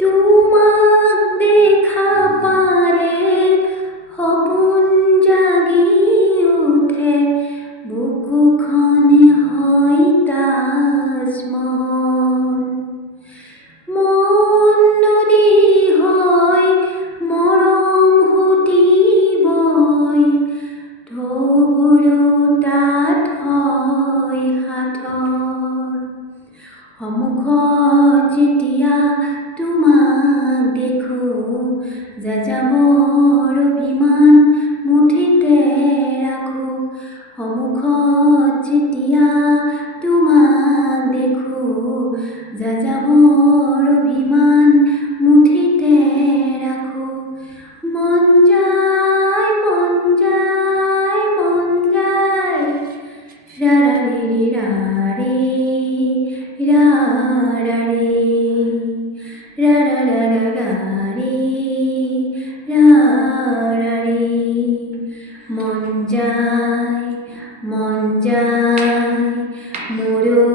তোমাক দেখা পালে সপোন জাগি উঠে, বুকুখনে হয় তাজমহল। মন নদী হয় মৰম সুতিবই, ঢৌবোৰো তাত হয় সাঁথৰ। সন্মুখত যেতিয়া তোমাক দেখোঁ, যাযাবৰ অভিমান মুঠিতে ৰাখোঁ। সন্মুখত যেতিয়া তোমাক দেখোঁ, যাযাবৰ অভিমান মুঠিতে ৰাখোঁ। মন যায়, মন যায়, মন যায়, ৰাৰাৰি ৰাৰি, ৰাৰাৰি, ৰাৰাৰাৰাৰি, ৰাৰাৰি। মন যায়, মন যায়, মোৰো